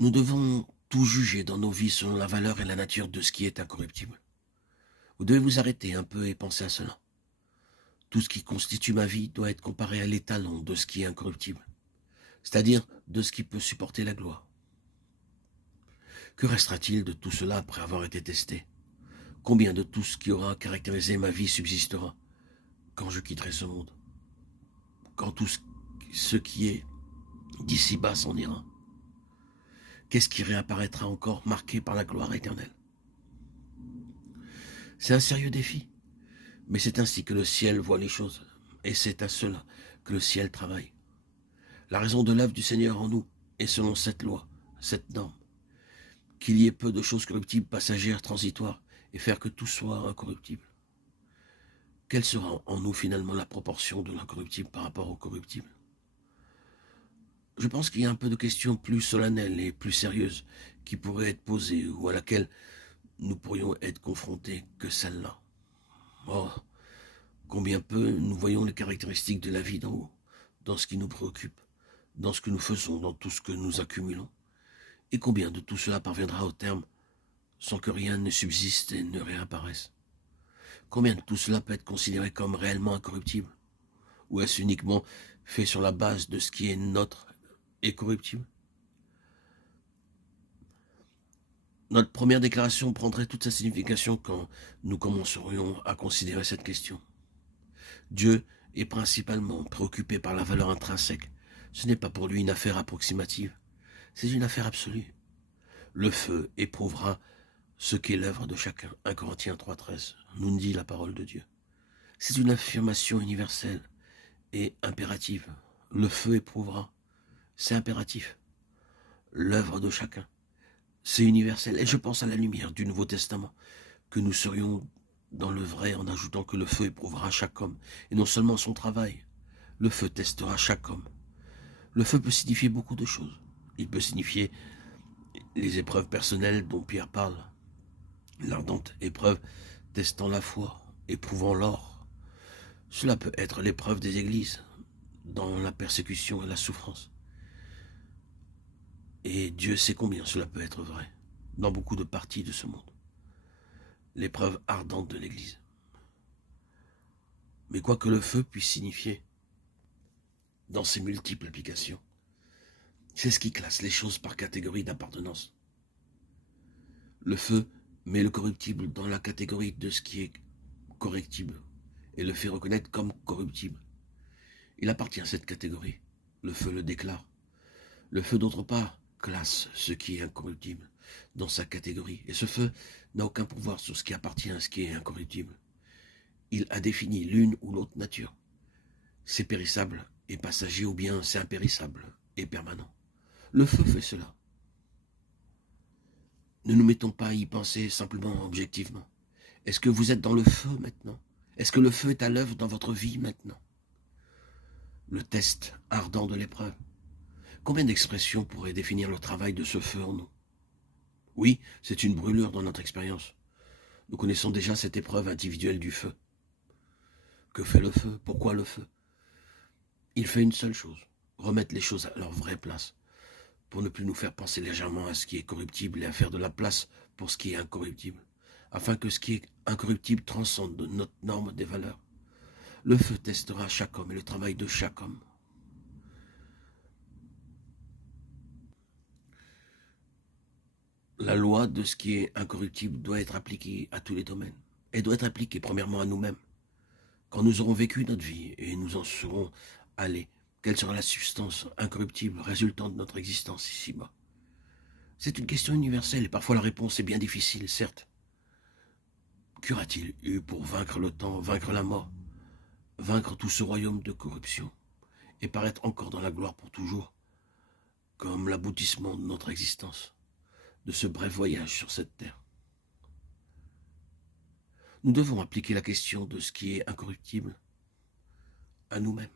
Nous devons tout juger dans nos vies selon la valeur et la nature de ce qui est incorruptible. Vous devez vous arrêter un peu et penser à cela. Tout ce qui constitue ma vie doit être comparé à l'étalon de ce qui est incorruptible, c'est-à-dire de ce qui peut supporter la gloire. Que restera-t-il de tout cela après avoir été testé? Combien de tout ce qui aura caractérisé ma vie subsistera quand je quitterai ce monde? Quand tout ce qui est d'ici-bas s'en ira? Qu'est-ce qui réapparaîtra encore marqué par la gloire éternelle? C'est un sérieux défi, mais c'est ainsi que le ciel voit les choses, et c'est à cela que le ciel travaille. La raison de l'œuvre du Seigneur en nous est selon cette loi, cette norme, qu'il y ait peu de choses corruptibles, passagères, transitoires, et faire que tout soit incorruptible. Quelle sera en nous finalement la proportion de l'incorruptible par rapport au corruptible? Je pense qu'il y a un peu de questions plus solennelles et plus sérieuses qui pourraient être posées ou à laquelle nous pourrions être confrontés que celle-là. Oh, combien peu nous voyons les caractéristiques de la vie d'en haut, dans ce qui nous préoccupe, dans ce que nous faisons, dans tout ce que nous accumulons, et combien de tout cela parviendra au terme sans que rien ne subsiste et ne réapparaisse? Combien de tout cela peut être considéré comme réellement incorruptible? Ou est-ce uniquement fait sur la base de ce qui est nôtre et corruptible? Notre première déclaration prendrait toute sa signification quand nous commencerions à considérer cette question. Dieu est principalement préoccupé par la valeur intrinsèque. Ce n'est pas pour lui une affaire approximative, c'est une affaire absolue. Le feu éprouvera ce qu'est l'œuvre de chacun. 1 Corinthiens 3,13 nous dit la parole de Dieu. C'est une affirmation universelle et impérative. Le feu éprouvera, c'est impératif. L'œuvre de chacun, c'est universel. Et je pense à la lumière du Nouveau Testament, que nous serions dans le vrai en ajoutant que le feu éprouvera chaque homme, et non seulement son travail. Le feu testera chaque homme. Le feu peut signifier beaucoup de choses. Il peut signifier les épreuves personnelles dont Pierre parle, l'ardente épreuve testant la foi, éprouvant l'or. Cela peut être l'épreuve des églises, dans la persécution et la souffrance. Et Dieu sait combien cela peut être vrai, dans beaucoup de parties de ce monde. L'épreuve ardente de l'Église. Mais quoi que le feu puisse signifier, dans ses multiples applications, c'est ce qui classe les choses par catégorie d'appartenance. Le feu met le corruptible dans la catégorie de ce qui est correctible et le fait reconnaître comme corruptible. Il appartient à cette catégorie. Le feu le déclare. Le feu, d'autre part, classe ce qui est incorruptible dans sa catégorie. Et ce feu n'a aucun pouvoir sur ce qui appartient à ce qui est incorruptible. Il a défini l'une ou l'autre nature. C'est périssable et passager ou bien c'est impérissable et permanent. Le feu fait cela. Ne nous mettons pas à y penser simplement objectivement. Est-ce que vous êtes dans le feu maintenant? Est-ce que le feu est à l'œuvre dans votre vie maintenant? Le test ardent de l'épreuve. Combien d'expressions pourraient définir le travail de ce feu en nous? Oui, c'est une brûlure dans notre expérience. Nous connaissons déjà cette épreuve individuelle du feu. Que fait le feu? Pourquoi le feu? Il fait une seule chose, remettre les choses à leur vraie place, pour ne plus nous faire penser légèrement à ce qui est corruptible et à faire de la place pour ce qui est incorruptible, afin que ce qui est incorruptible transcende notre norme des valeurs. Le feu testera chaque homme et le travail de chaque homme. La loi de ce qui est incorruptible doit être appliquée à tous les domaines. Elle doit être appliquée premièrement à nous-mêmes. Quand nous aurons vécu notre vie et nous en serons allés, quelle sera la substance incorruptible résultant de notre existence ici-bas? C'est une question universelle et parfois la réponse est bien difficile, certes. Qu'aura-t-il eu pour vaincre le temps, vaincre la mort, vaincre tout ce royaume de corruption et paraître encore dans la gloire pour toujours, comme l'aboutissement de notre existence, de ce bref voyage sur cette terre? Nous devons appliquer la question de ce qui est incorruptible à nous-mêmes.